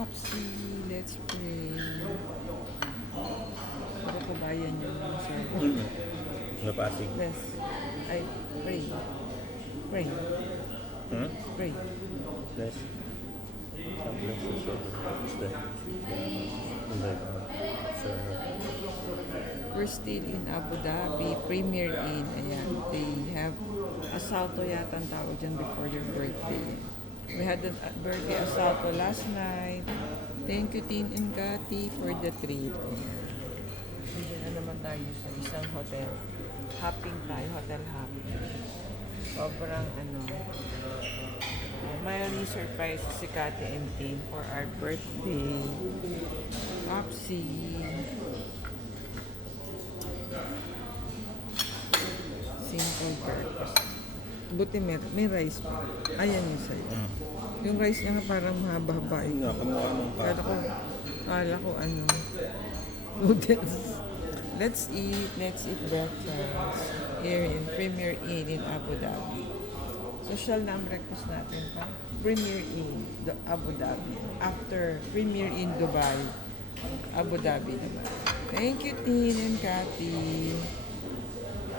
Opsi, let's pray. Para kabayan yun yung sir. Napasig. Yes. I pray. Pray. Pray. Bless. God bless the children. We're still in Abu Dhabi, Premier Inn. Ayan, they have asalto yata ang tawag dyan before your birthday. We had a birthday asalto last night. Thank you, Tin and Kati, for the treat. Ayan. Diyan na naman tayo sa isang hotel. Hopping tayo, hotel hopping. Sobrang may surprise si Kati and Tin for our birthday. Opsi. Simple purpose. Buti may rice pa. Ayan yung sa'yo. Yung rice niya nga parang mahaba-haba. Nga, kamukha mong Kala ko noodles. Let's eat breakfast here in Premier Inn in Abu Dhabi. Social na ang breakfast natin pa. Premier Inn, Abu Dhabi. After Premier Inn Dubai, Abu Dhabi naman. Thank you, Tin and Kathy.